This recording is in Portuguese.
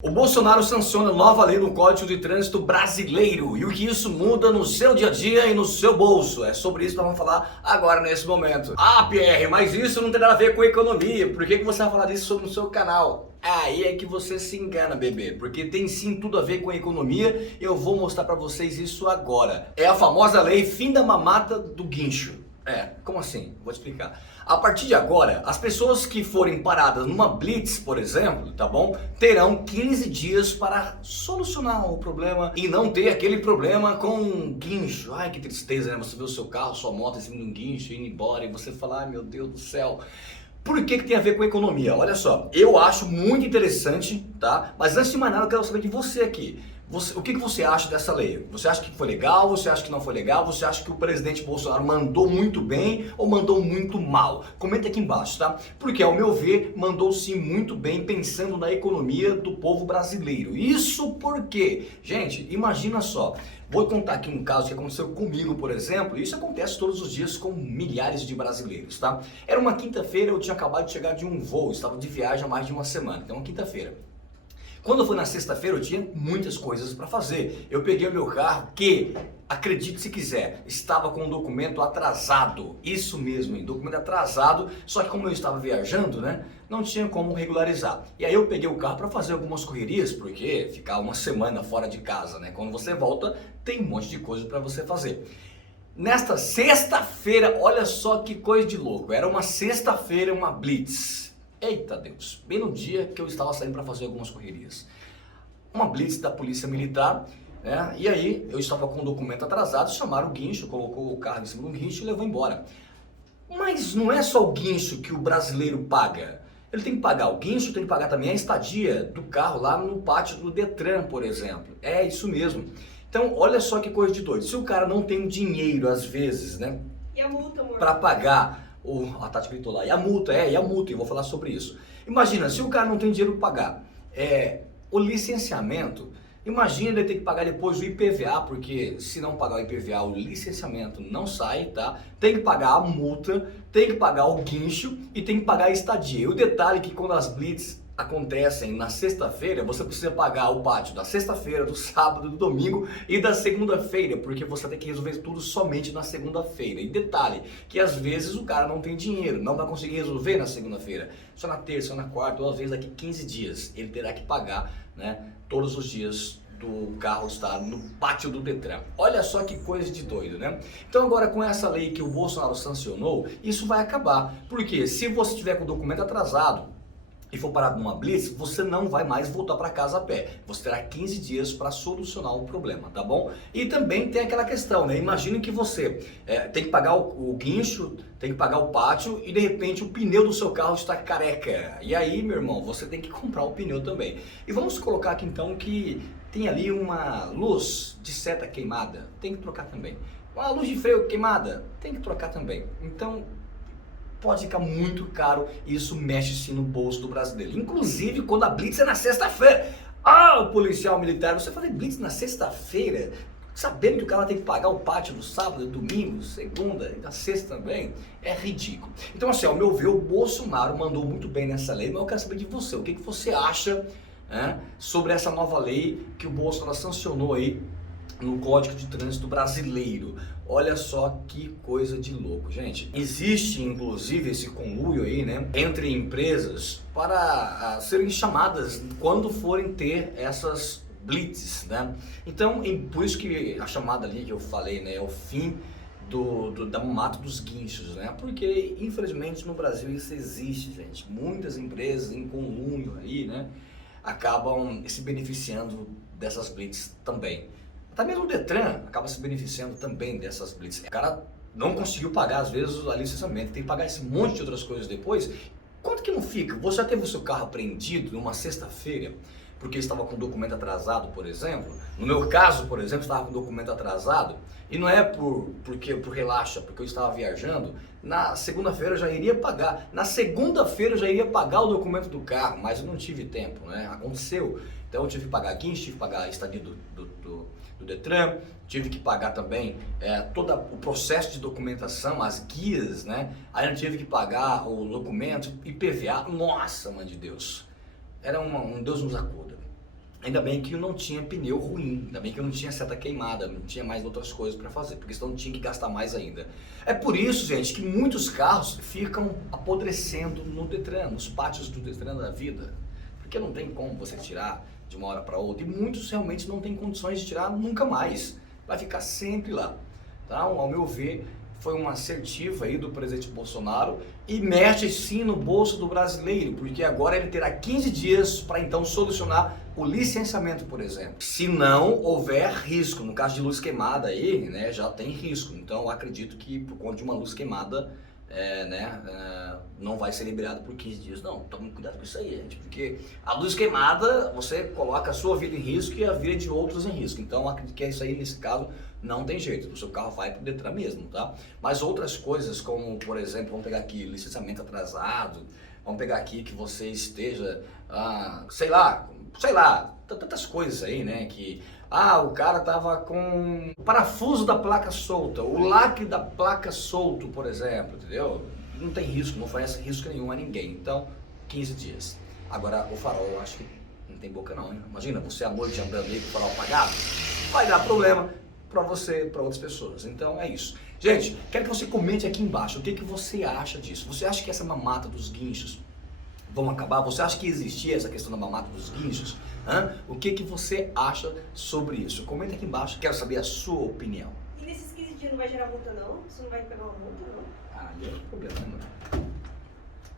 O Bolsonaro sanciona nova lei no Código de Trânsito Brasileiro e o que isso muda no seu dia a dia e no seu bolso. É sobre isso que nós vamos falar agora nesse momento. Ah, Pierre, mas isso não tem nada a ver com economia. Por que você vai falar disso no seu canal? Aí é que você se engana, bebê, porque tem sim tudo a ver com a economia. Eu vou mostrar pra vocês isso agora. É a famosa lei fim da mamata do guincho. Como assim? Vou te explicar. A partir de agora, as pessoas que forem paradas numa blitz, por exemplo, tá bom? Terão 15 dias para solucionar o problema e não ter aquele problema com um guincho. Ai, que tristeza, né? Você vê o seu carro, sua moto em cima de um guincho, indo embora e você fala, ai meu Deus do céu. Por que tem a ver com economia? Olha só, eu acho muito interessante, tá? Mas antes de mais nada, eu quero saber de você aqui. O que você acha dessa lei? Você acha que foi legal? Você acha que não foi legal? Você acha que o presidente Bolsonaro mandou muito bem ou mandou muito mal? Comenta aqui embaixo, tá? Porque, ao meu ver, mandou sim muito bem pensando na economia do povo brasileiro. Isso porque, gente, imagina só. Vou contar aqui um caso que aconteceu comigo, por exemplo, e isso acontece todos os dias com milhares de brasileiros, tá? Era uma quinta-feira, eu tinha acabado de chegar de um voo, estava de viagem há mais de uma semana, então uma quinta-feira. Quando foi na sexta-feira eu tinha muitas coisas para fazer. Eu peguei o meu carro que, acredite se quiser, estava com um documento atrasado. Isso mesmo, hein? Documento atrasado, só que como eu estava viajando, né, não tinha como regularizar. E aí eu peguei o carro para fazer algumas correrias, porque ficar uma semana fora de casa, né? Quando você volta, tem um monte de coisa para você fazer. Nesta sexta-feira, olha só que coisa de louco. Era uma sexta-feira, uma blitz. Eita Deus, bem no dia que eu estava saindo para fazer algumas correrias. Uma blitz da polícia militar, né? E aí eu estava com o documento atrasado, chamaram o guincho, colocou o carro em cima do guincho e levou embora. Mas não é só o guincho que o brasileiro paga. Ele tem que pagar o guincho, tem que pagar também a estadia do carro lá no pátio do Detran, por exemplo. É isso mesmo. Então, olha só que coisa de doido. Se o cara não tem dinheiro, às vezes, né? E a multa, amor? Para pagar... A Tati gritou lá, e a multa, eu vou falar sobre isso. Imagina, se o cara não tem dinheiro para pagar o licenciamento, imagina ele ter que pagar depois o IPVA, porque se não pagar o IPVA, o licenciamento não sai, tá? Tem que pagar a multa, tem que pagar o guincho e tem que pagar a estadia. E o detalhe é que quando as blitz acontecem na sexta-feira, você precisa pagar o pátio da sexta-feira, do sábado, do domingo e da segunda-feira, porque você tem que resolver tudo somente na segunda-feira. E detalhe, que às vezes o cara não tem dinheiro, não vai conseguir resolver na segunda-feira, só na terça, só na quarta, ou às vezes daqui 15 dias, ele terá que pagar, né, todos os dias do carro estar no pátio do Detran. Olha só que coisa de doido, né? Então agora com essa lei que o Bolsonaro sancionou, isso vai acabar, porque se você tiver com o documento atrasado, e for parado numa blitz, você não vai mais voltar para casa a pé. Você terá 15 dias para solucionar o problema, tá bom? E também tem aquela questão, né? Imagine que você tem que pagar o guincho, tem que pagar o pátio e de repente o pneu do seu carro está careca. E aí, meu irmão, você tem que comprar o pneu também. E vamos colocar aqui então que tem ali uma luz de seta queimada, tem que trocar também. Uma luz de freio queimada, tem que trocar também. Então, pode ficar muito caro e isso mexe sim no bolso do brasileiro. Inclusive quando a blitz é na sexta-feira. Ah, o policial militar, você fazer blitz na sexta-feira, sabendo que o cara tem que pagar o pátio no sábado, domingo, segunda e na sexta também, é ridículo. Então assim, ao meu ver, o Bolsonaro mandou muito bem nessa lei, mas eu quero saber de você, o que você acha, né, sobre essa nova lei que o Bolsonaro sancionou aí no Código de Trânsito Brasileiro. Olha só que coisa de louco, gente. Existe inclusive esse conluio aí, né, entre empresas para serem chamadas quando forem ter essas blitzes, né? Então, por isso que a chamada ali que eu falei, né, é o fim da mamata dos guinchos, né? Porque infelizmente no Brasil isso existe, gente. Muitas empresas em conluio aí, né, acabam se beneficiando dessas blitzes também. Até mesmo o Detran acaba se beneficiando também dessas blitz. O cara não conseguiu pagar, às vezes, a licenciamento, tem que pagar esse monte de outras coisas depois. Quanto que não fica? Você já teve o seu carro apreendido numa sexta-feira, porque estava com documento atrasado, por exemplo? No meu caso, por exemplo, estava com documento atrasado, e não é por relaxa, porque eu estava viajando. Na segunda-feira eu já iria pagar, na segunda-feira eu já iria pagar o documento do carro, mas eu não tive tempo, né? Aconteceu. Então eu tive que pagar guincho, tive que pagar a estadia do Detran, tive que pagar também todo o processo de documentação, as guias, né? Aí eu tive que pagar o documento, IPVA, nossa, mãe de Deus, era um Deus nos acuda. Ainda bem que eu não tinha pneu ruim, ainda bem que eu não tinha seta queimada, não tinha mais outras coisas para fazer, porque senão tinha que gastar mais ainda. É por isso, gente, que muitos carros ficam apodrecendo no Detran, nos pátios do Detran da vida, porque não tem como você tirar de uma hora para outra, e muitos realmente não têm condições de tirar nunca mais, vai ficar sempre lá. Então, ao meu ver, foi uma assertiva aí do presidente Bolsonaro e mexe sim no bolso do brasileiro, porque agora ele terá 15 dias para então solucionar o licenciamento, por exemplo. Se não houver risco, no caso de luz queimada aí, né, já tem risco. Então eu acredito que por conta de uma luz queimada, não vai ser liberado por 15 dias. Não, tome cuidado com isso aí, gente, porque a luz queimada, você coloca a sua vida em risco e a vida de outros em risco. Então eu acredito que é isso aí, nesse caso, não tem jeito, o seu carro vai pro Detran mesmo, tá? Mas outras coisas, como por exemplo, vamos pegar aqui licenciamento atrasado, vamos pegar aqui que você esteja, sei lá, tantas coisas aí, né, que o cara tava com o parafuso da placa solta, o lacre da placa solto, por exemplo, entendeu? Não tem risco, não oferece risco nenhum a ninguém, então 15 dias. Agora o farol, eu acho que não tem boca não, hein? Imagina, você à noite andando aí com o farol apagado, vai dar problema para você, para outras pessoas. Então é isso. Gente, quero que você comente aqui embaixo o que você acha disso. Você acha que essa mamata dos guinchos vão acabar? Você acha que existia essa questão da mamata dos guinchos? O que você acha sobre isso? Comenta aqui embaixo, quero saber a sua opinião. E nesses 15 dias não vai gerar multa não? Você não vai pegar uma multa não? E é outro problema, né, mano?